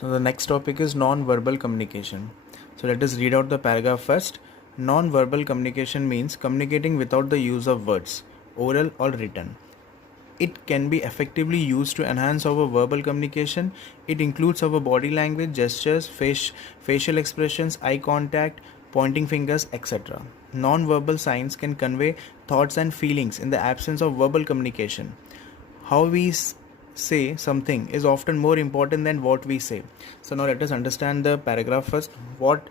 So the next topic is non-verbal communication. So let us read out the paragraph first. Non-verbal communication means communicating without the use of words, oral or written. It can be effectively used to enhance our verbal communication. It includes our body language, gestures, facial expressions, eye contact, pointing fingers, etc. Non-verbal signs can convey thoughts and feelings in the absence of verbal communication. How we say something is often more important than what we say. So now let us understand the paragraph first. What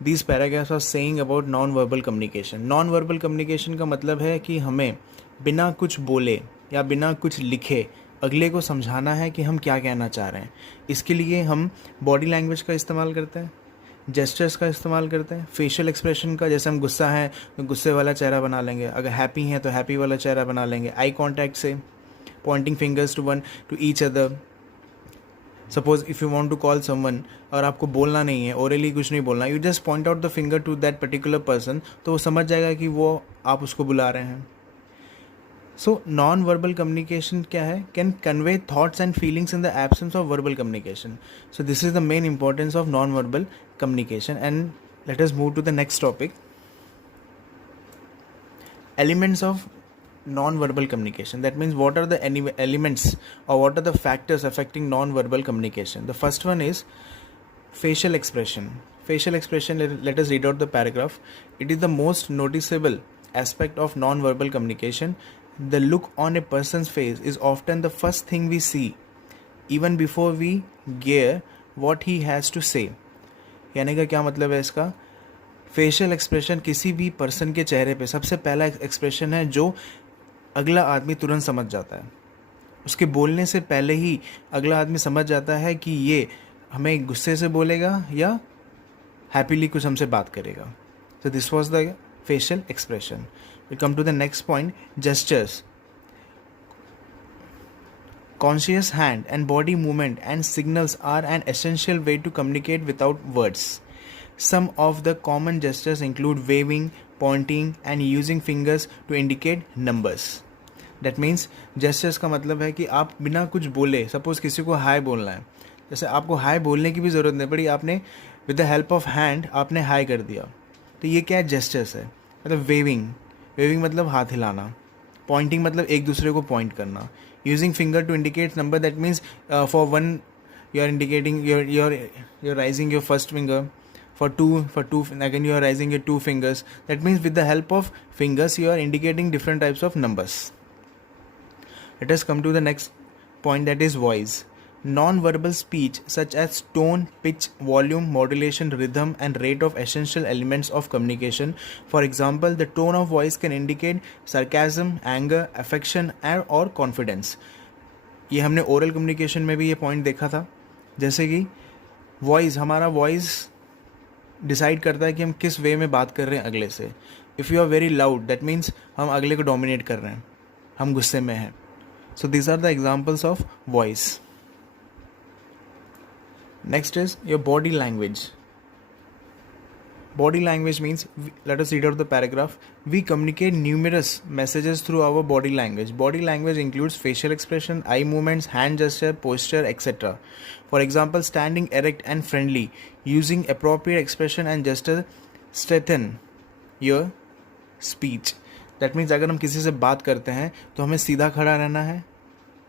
these paragraphs are saying about non-verbal communication. Non-verbal communication का मतलब है कि हमें बिना कुछ बोले या बिना कुछ लिखे अगले को समझाना है कि हम क्या कहना चाह रहे हैं. इसके लिए हम बॉडी लैंग्वेज का इस्तेमाल करते हैं, जेस्चर्स का इस्तेमाल करते हैं, फेशियल एक्सप्रेशन का. जैसे हम गुस्सा है तो गुस्से वाला चेहरा बना लेंगे, अगर हैप्पी हैं तो हैप्पी वाला चेहरा बना लेंगे. आई कॉन्टैक्ट से pointing fingers to each other. Suppose if you want to call someone और आपको बोलना नहीं है, orally कुछ नहीं बोलना, you just point out the finger to that particular person, तो वो समझ जाएगा कि वो आप उसको बुला रहे हैं. So non-verbal communication क्या है? Can convey thoughts and feelings in the absence of verbal communication. So this is the main importance of non-verbal communication. And let us move to the next topic. Elements of non-verbal communication. That means what are the elements or what are the factors affecting non-verbal communication. The first one is facial expression. Facial expression, let us read out the paragraph. It is the most noticeable aspect of non-verbal communication. The look on a person's face is often the first thing we see even before we hear what he has to say. यानी का क्या मतलब है इसका? Facial expression किसी भी person के चेहरे पे सबसे पहला एक्सप्रेशन है जो अगला आदमी तुरंत समझ जाता है. उसके बोलने से पहले ही अगला आदमी समझ जाता है कि ये हमें गुस्से से बोलेगा या हैप्पीली कुछ हमसे बात करेगा. So this was the facial expression. We come to the next point, gestures. Conscious hand and body movement and signals are an essential way to communicate without words. Some of the common gestures include waving, pointing and using fingers to indicate numbers. That means gestures का मतलब है कि आप बिना कुछ बोले, suppose किसी को हाय बोलना है, जैसे आपको हाय बोलने की भी ज़रूरत नहीं पड़ी, आपने with the help of hand आपने हाय कर दिया, तो ये क्या जेस्चर्स है. मतलब वेविंग मतलब हाथ हिलाना, पॉइंटिंग मतलब एक दूसरे को पॉइंट करना, using finger to indicate number. That means for one you are indicating you're raising your first finger, for two, again you are raising your two fingers. That means with the help of fingers you are indicating different types of numbers. Let us come to the next point, that is voice. Non-verbal speech such as tone, pitch, volume, modulation, rhythm and rate of essential elements of communication. For example, the tone of voice can indicate sarcasm, anger, affection or confidence. ये हमने oral communication में भी ये point देखा था. जैसे कि voice, हमारा वॉइस डिसाइड करता है कि हम किस वे में बात कर रहे हैं अगले से. If you are very loud, that means हम अगले को डोमिनेट कर रहे हैं, हम गुस्से में हैं. So these are the examples of voice. Next is your body language. Body language means, let us read out the paragraph. We communicate numerous messages through our body language. Body language includes facial expression, eye movements, hand gesture, posture, etc. For example, standing erect and friendly, using appropriate expression and gesture strengthen your speech. That means अगर हम किसी से बात करते हैं तो हमें सीधा खड़ा रहना है,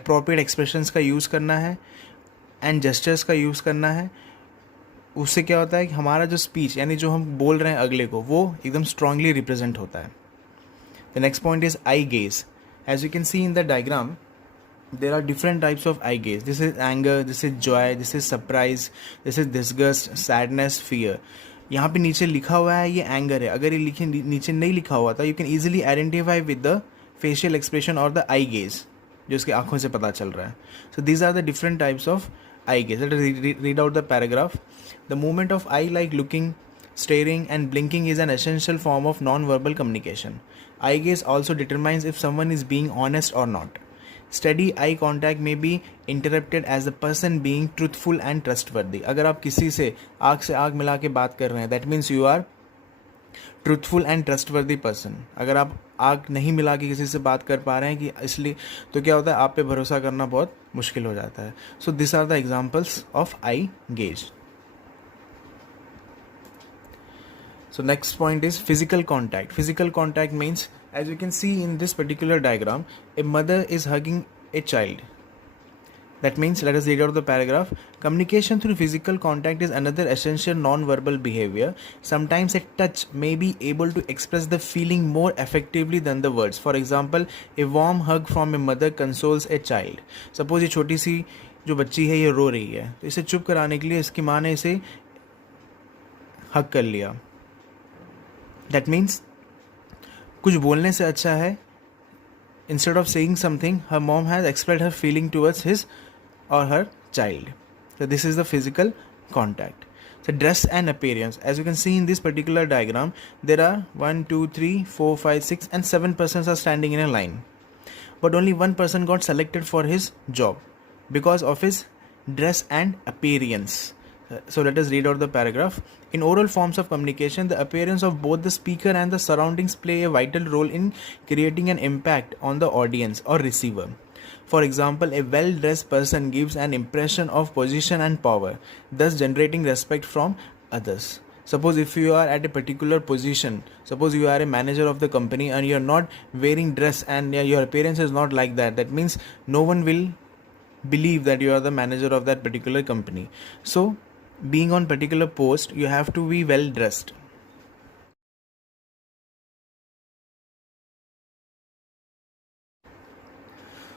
appropriate expressions का यूज़ करना है and gestures का यूज़ करना है. उससे क्या होता है कि हमारा जो स्पीच यानी जो हम बोल रहे हैं अगले को वो एकदम स्ट्रांगली रिप्रेजेंट होता है. The next point is eye gaze. As you can see in the diagram there are different types of eye gaze. This is anger, this is joy, this is surprise, this is disgust, sadness, fear. यहाँ पे नीचे लिखा हुआ है ये anger है. अगर ये नीचे नहीं लिखा हुआ था, you can easily identify with the facial expression और द आई गेज, जो उसकी आंखों से पता चल रहा है. So these are the different types of eye gaze. Let us read out the paragraph. The movement of eye like looking, staring and blinking is an essential form of non-verbal communication. Eye gaze also determines if someone is being honest or not. Steady eye contact may be interrupted as the person being truthful and trustworthy. अगर आप किसी से आँख मिला के बात कर रहे हैं, that means you are truthful and trustworthy person, अगर आप आग नहीं मिला के किसी से बात कर पा रहे हैं कि इसलिए, तो क्या होता है, आप पे भरोसा करना बहुत मुश्किल हो जाता है. So this are the examples of eye gaze. So next point is physical contact. Physical contact means, as you can see in this particular diagram, a mother is hugging a child. That means, let us read out the paragraph. Communication through physical contact is another essential non-verbal behavior. Sometimes a touch may be able to express the feeling more effectively than the words. For example, a warm hug from a mother consoles a child. Suppose ये छोटी सी जो बच्ची है ये रो रही है, तो इसे चुप कराने के लिए इसकी माँ ने इसे हग कर लिया. That means, कुछ बोलने से अच्छा है, instead of saying something, her mom has expressed her feeling towards his or her child. So this is the physical contact. So dress and appearance. As you can see in this particular diagram, there are 1, 2, 3, 4, 5, 6 and 7 persons are standing in a line. But only one person got selected for his job because of his dress and appearance. So let us read out the paragraph. In oral forms of communication, the appearance of both the speaker and the surroundings play a vital role in creating an impact on the audience or receiver. For example, a well-dressed person gives an impression of position and power, thus generating respect from others. Suppose if you are at a particular position, suppose you are a manager of the company and you are not wearing dress and your appearance is not like that, that means no one will believe that you are the manager of that particular company. So being on particular post, you have to be well dressed.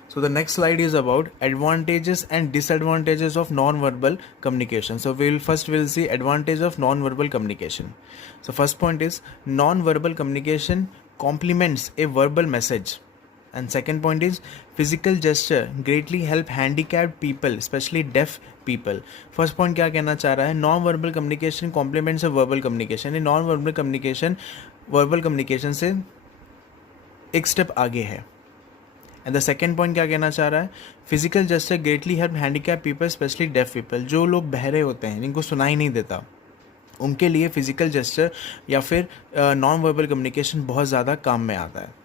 So the next slide is about advantages and disadvantages of non-verbal communication. So we'll see advantage of non-verbal communication. So first point is, non-verbal communication complements a verbal message. And second point is, physical gesture greatly help handicapped people, especially deaf people. First point क्या कहना चाह रहा है, non verbal communication compliments verbal communication. ये non verbal communication verbal communication से एक step आगे है. एंड द सेकेंड पॉइंट क्या कहना चाह रहा है, physical gesture greatly help handicap people, specially deaf people. जो लोग बहरे होते हैं, जिनको सुनाई नहीं देता, उनके लिए फिजिकल जेस्चर या फिर नॉन वर्बल कम्युनिकेशन बहुत ज़्यादा काम में आता है.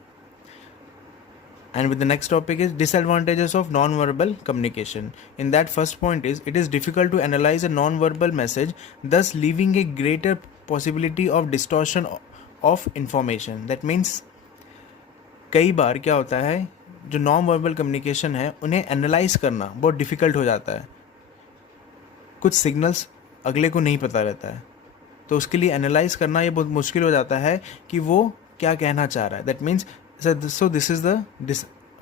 And with the next topic is disadvantages of non-verbal communication. In that first point is, it is difficult to analyze a non-verbal message, thus leaving a greater possibility of distortion of information. That means, कई बार क्या होता है, जो non verbal communication है उन्हें analyse करना बहुत difficult हो जाता है. कुछ सिग्नल्स अगले को नहीं पता रहता है, तो उसके लिए एनालाइज करना ये बहुत मुश्किल हो जाता है कि वो क्या कहना चाह रहा है. That means, so this is the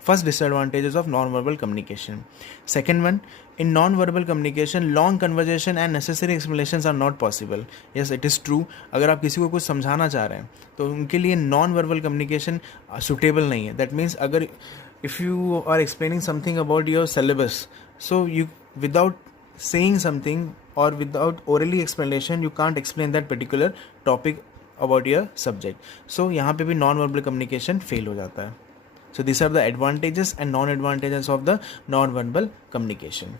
first disadvantages of non-verbal communication. Second one, in non-verbal communication, long conversation and necessary explanations are not possible. Yes, it is true. अगर आप किसी को कुछ समझाना चाह रहे हैं तो उनके लिए non-verbal communication suitable नहीं है. That means, अगर if you are explaining something about your syllabus, so you, without saying something or without orally explanation, you can't explain that particular topic about your subject. So यहाँ पे भी non verbal communication fail हो जाता है. So these are the advantages and non-advantages of the non-verbal communication.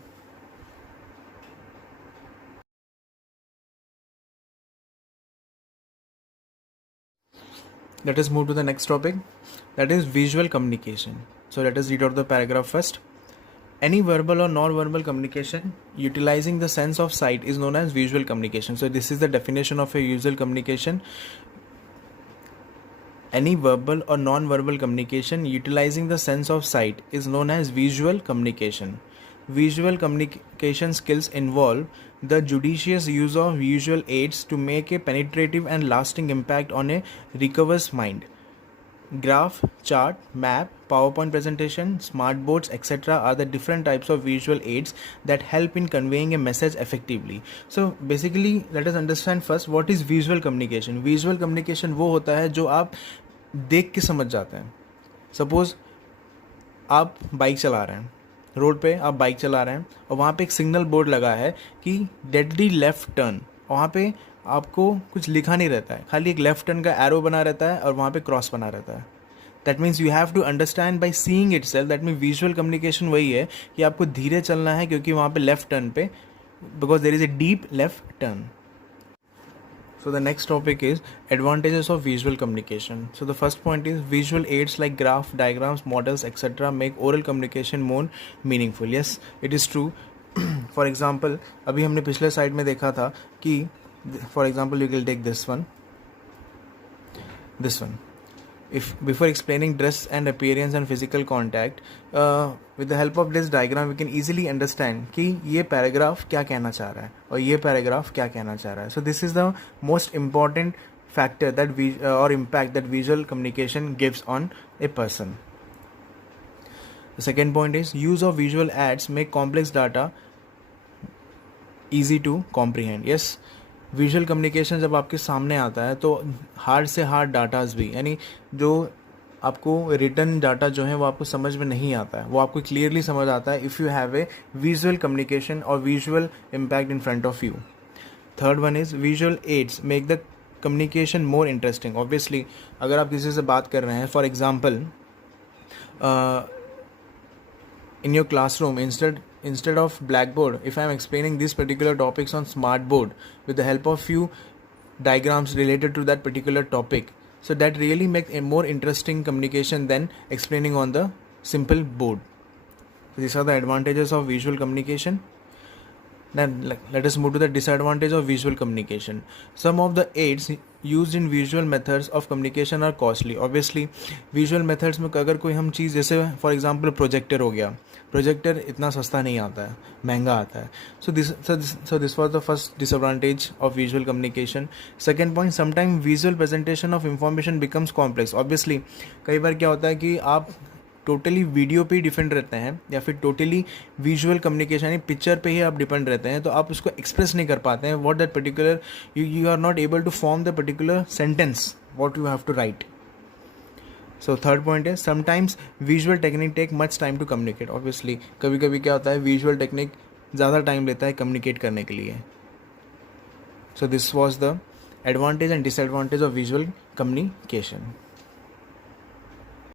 Let us move to the next topic, that is visual communication. So let us read out the paragraph first. Any verbal or non-verbal communication utilizing the sense of sight is known as visual communication. So this is the definition of a visual communication. Any verbal or non-verbal communication utilizing the sense of sight is known as visual communication. Visual communication skills involve the judicious use of visual aids to make a penetrative and lasting impact on a receiver's mind. Graph, chart, map, PowerPoint presentation, smart boards, etc. are the different types of visual aids that help in conveying a message effectively. So basically, let us understand first what is visual communication. Visual communication वो होता है जो आप देख के समझ जाते हैं. Suppose आप बाइक चला रहे हैं, रोड पे आप बाइक चला रहे हैं और वहाँ पे एक सिग्नल बोर्ड लगा है कि डेडली लेफ्ट टर्न. वहाँ पे आपको कुछ लिखा नहीं रहता है, खाली एक लेफ्ट टर्न का एरो बना रहता है और वहाँ पे क्रॉस बना रहता है. That means you have to understand by seeing itself. That mean visual communication वही है कि आपको धीरे चलना है क्योंकि वहाँ पे लेफ्ट टर्न पे, because there is a deep left turn. So the next topic is advantages of visual communication. So the first point is visual aids like graph, diagrams, models, etc. make oral communication more meaningful. Yes, it is true. For example, अभी हमने पिछले side में देखा था कि for example you will take this one. If before explaining dress and appearance and physical contact, with the help of this diagram we can easily understand कि ये paragraph क्या कहना चाह रहा है और ये paragraph क्या कहना चाह रहा है. So this is the most important factor that or impact that visual communication gives on a person. The second point is use of visual aids make complex data easy to comprehend. Yes, visual communication जब आपके सामने आता है तो hard से hard datas भी, यानी जो आपको रिटर्न डाटा जो है वो आपको समझ में नहीं आता है, वो आपको क्लियरली समझ आता है if you have a visual communication और visual impact in front of you. Third one is visual aids make the communication more interesting. Obviously अगर आप किसी से बात कर रहे हैं, for example in your classroom, instead of blackboard, if I am explaining these particular topics on smartboard with the help of few diagrams related to that particular topic, so that really makes a more interesting communication than explaining on the simple board. So these are the advantages of visual communication. Then let us move to the disadvantage of visual communication. Some of the aids used in visual methods of communication are costly. Obviously visual methods में अगर कोई हम चीज़ जैसे for example projector हो गया, projector इतना सस्ता नहीं आता है, महंगा आता है. So this was the first disadvantage of visual communication. Second point, sometimes visual presentation of information becomes complex. Obviously कई बार क्या होता है कि आप टोटली वीडियो पे ही डिपेंड रहते हैं या फिर टोटली विजुअल कम्युनिकेशन यानी पिक्चर पे ही आप डिपेंड रहते हैं, तो आप उसको एक्सप्रेस नहीं कर पाते हैं what that particular you are not able to form the particular sentence what you have to write. So third point है sometimes visual technique take much time to communicate. Obviously कभी कभी क्या होता है विजुअल टेक्निक ज़्यादा time लेता है communicate करने के लिए. So this was the advantage and disadvantage of visual communication.